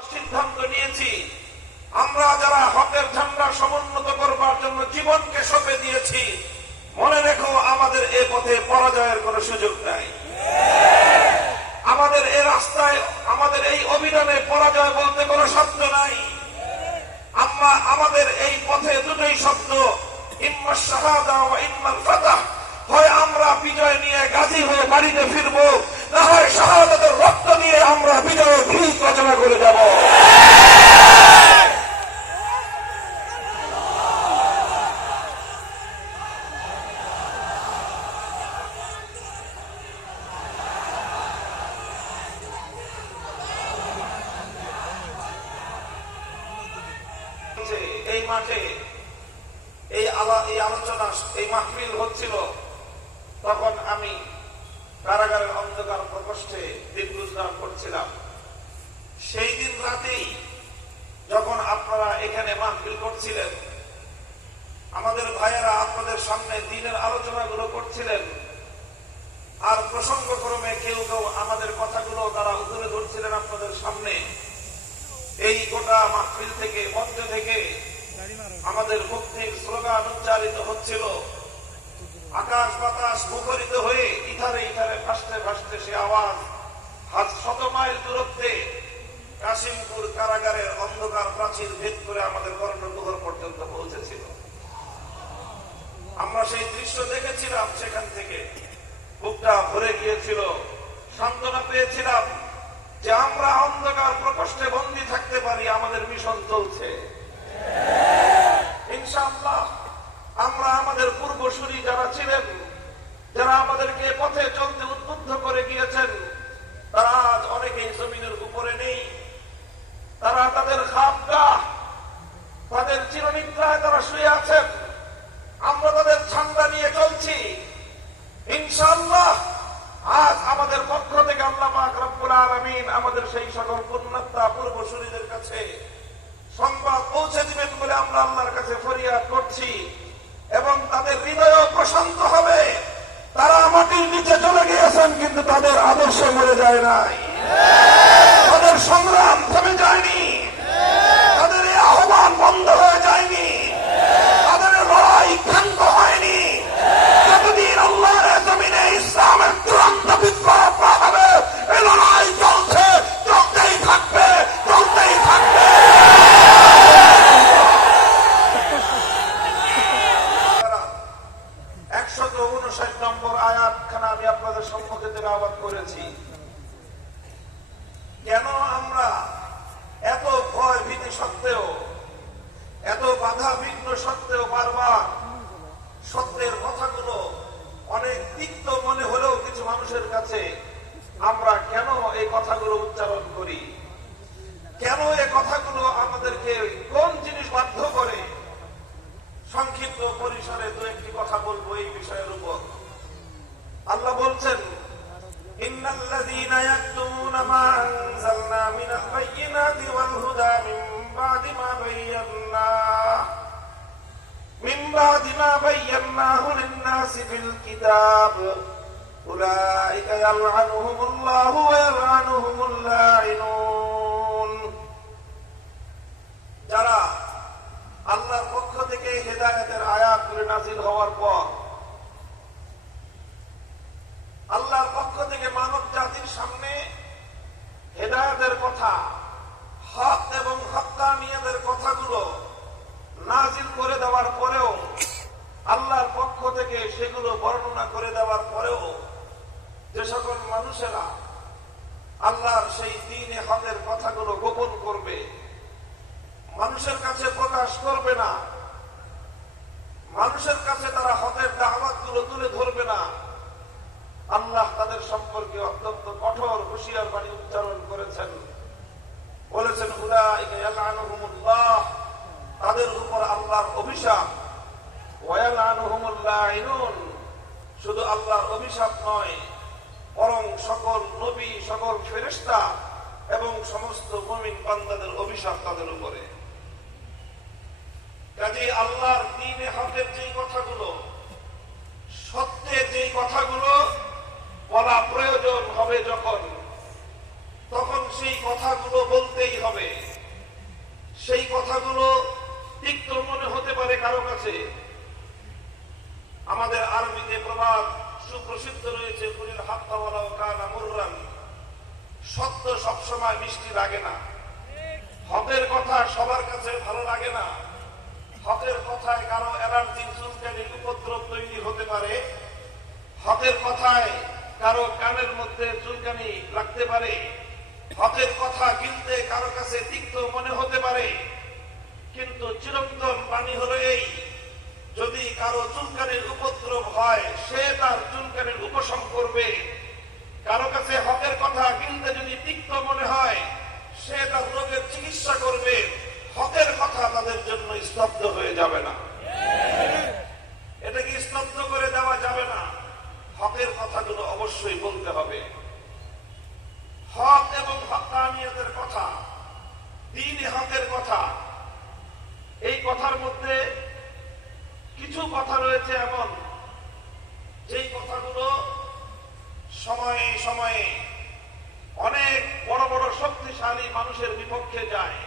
সিদ্ধান্ত নিয়েছি আমরা যারা হকের ঝান্ডা সমুন্নত করবার জন্য জীবনকে সঁপে দিয়েছি, মনে রেখো আমাদের এ পথে পরাজয়ের কোনো সুযোগ নাই। আমাদের এই রাস্তায়, আমাদের এই অভিযানে পরাজয় বলতে কোনো শব্দ নাই। আমাদের এই পথে দুটোই শব্দ, ইম্মা শাহাদা ওয়া ইম্মাল ফাতাহ। হয় আমরা বিজয় নিয়ে গাজী হয়ে বাড়িতে ফিরবো, না হয় শাহাদাতের রক্ত নিয়ে আমরা বিজয়ের ভিত রচনা করে যাব। এই মাঠে এই আলোচনা, এই মাহফিল হচ্ছিল, তখন আমি কারাগারের অন্ধকার প্রকোষ্ঠে দিন গুজরান করছিলাম। সেই দিন রাতেই যখন আপনারা এখানে মাহফিল করছিলেন, আমাদের ভাইয়েরা আপনাদের সামনে দিনের আলোচনাগুলো করছিলেন, আর প্রসঙ্গক্রমে কেউ কেউ আমাদের কথাগুলো তারা তুলে ধরছিলেন আপনাদের সামনে। এই গোটা মাহফিল থেকে, মঞ্চ থেকে আমাদের মুক্তির স্লোগান উচ্চারিত হচ্ছিল। আকাশ বাতাস মুখরিত হয়ে ইথারে ইথারে ভাসতে ভাসতে সে আওয়াজ আজ 100 মাইল দূরত্বে কাশিমপুর কারাগারের অন্ধকার প্রাচীর ভেদ করে আমাদের কর্ণকুহর পর্যন্ত পৌঁছেছিল। আমরা সেই দৃশ্য দেখেছিলাম, সেখান থেকে বুকটা ভরে গিয়েছিল, সান্ত্বনা পেয়েছিলাম যে আমরা অন্ধকার প্রকোষ্ঠে বন্দী থাকতে পারি, আমাদের মিশন চলছে। ইনশাআল্লাহ আমরা আমাদের পূর্বসূরি যারা ছিলেন, যারা আমাদেরকে পথে চলতে উদ্বুদ্ধ করে গিয়েছেন, তারা আজ অনেকেই জমিনের উপরে নেই। তারা তাদের খাবগাহ, তাদের চিরনিদ্রায় তারা শুয়ে আছেন। আমরা তাদের ঝান্ডা নিয়ে চলছি। ইনশাআল্লাহ আজ আমাদের পক্ষ থেকে আল্লাহ পাক রব্বুল আলামিন আমাদের সেই সকল পুণ্যাত্মা পূর্বসূরিদের কাছে সংবাদ পৌঁছে দিবেন বলে আমরা আল্লাহর কাছে ফরিয়াদ করছি, এবং তাদের হৃদয় প্রশান্ত হবে। তারা মাটির নিচে চলে গিয়েছেন, কিন্তু তাদের আদর্শ মরে যায় নাই, তাদের সংগ্রাম থেমে যায়নি, তাদের এই আহ্বান বন্ধ হয়ে যায়নি, তাদের লড়াই ক্ষান্ত হয়নি। যতদিন আল্লাহর জমিনে ইসলামের চূড়ান্ত বিপ্লব না হবে, এই লড়াই চলছে, চলতেই থাকবে, চলতেই থাকবে। 159 নম্বর আয়াতখানা আমি আপনাদের সম্মুখে তেলাওয়াত করেছি। কেন আমরা এত ভয় ভীতি সত্ত্বেও, এত বাধা বিঘ্ন সত্ত্বেও বারবার সত্যের কথাগুলো অনেক তিক্ত মনে হলেও কিছু মানুষের কাছে আমরা কেন এই কথাগুলো উচ্চারণ করি? কেন এই কথাগুলো আমাদেরকে কোন জিনিস বাধ্য করে? সংক্ষিপ্ত পরিসরে দু একটি কথা বলবো এই বিষয়ের উপর। আল্লাহ বলছেন, ইন্নাল্লাযীনা ইয়াকতুমুনা মা আনজালনা মিনাল বায়্যিনাতি ওয়াল হুদা মিন বা'দি মা বায়্যানাহু লিন-নাসি ফিল কিতাব উলাইকা ইয়ালআনুহুমুল্লাহু ওয়া ইয়ালআনুহুমুল লাঈনুন। যারা আল্লাহর পক্ষ থেকে হেদায়েতের আয়াতগুলো নাযিল হওয়ার পর আল্লাহর পক্ষ থেকে মানব জাতির সামনে হেদায়েতের কথা, হক এবং হক্কানিয়তের কথাগুলো নাযিল করে দেওয়ার পরেও, আল্লাহর পক্ষ থেকে সেগুলো বর্ণনা করে দেওয়ার পরেও যে সকল মানুষেরা আল্লাহর সেই দ্বীনে হকের কথাগুলো গোপন করবে, মানুষের কাছে প্রকাশ করবে না, মানুষের কাছে তারা হকের দাওয়াতগুলো তুলে ধরবে না, আল্লাহ তাদের সম্পর্কে অত্যন্ত কঠোর হুঁশিয়ার বাণী উচ্চারণ করেছেন। বলেছেন, উলাইকা ইয়ালআনুহুমুল্লাহ, তাদের উপর আল্লাহর অভিশাপ, ওয়া ইয়ালআনুহুমুল লাঈনুন, শুধু আল্লাহর অভিশাপ নয়, বরং সকল নবী, সকল ফেরেশতা এবং সমস্ত মুমিন বান্দাদের অভিশাপ তাদের উপরে। কাজেই আল্লাহর দ্বীনে হকের যেই কথাগুলো, সত্যের যেই কথাগুলো বলা প্রয়োজন হবে যখন, তখন সেই কথাগুলো তো বলতেই হবে। সেই কথাগুলো তিক্ত মনে হতে পারে কারো কাছে। আমাদের আরবিতে প্রবাদ সুপ্রসিদ্ধ রয়েছে, কুলিল হাক্কা ওয়ালাউ কানা মুররান, সত্য সবসময় মিষ্টি লাগে না। হকের কথা সবার কাছে ভালো লাগে না। হকের কথায় কারো অ্যালার্জি, চুলকানি, উপদ্রব তৈরি হতে পারে। হকের কথায় কারো কানের মধ্যে চুলকানি লাগতে পারে। হকের কথা গিলতে কারো কাছে তিক্ত মনে হতে পারে। কিন্তু চিরন্তন বাণী হলো এই, যদি কারো চুলকানির উপদ্রব হয় সে তার চুলকানির উপশম করবে। কারো কাছে হকের কথা গিলতে যদি তিক্ত মনে হয় সে তার রোগের চিকিৎসা করবে। হকের কথা তাদের জন্য স্তব্ধ হয়ে যাবে না। এটাকে স্তব্ধ করে দেওয়া যাবে না। হকের কথাগুলো অবশ্যই বলতে হবে। হক এবং হক্কানিয়তের কথা, দ্বীন-ই হকের কথা, এই কথার মধ্যে কিছু কথা রয়েছে এমন যেই কথাগুলো সময়ে সময়ে অনেক বড় বড় শক্তিশালী মানুষের বিপক্ষে যায়।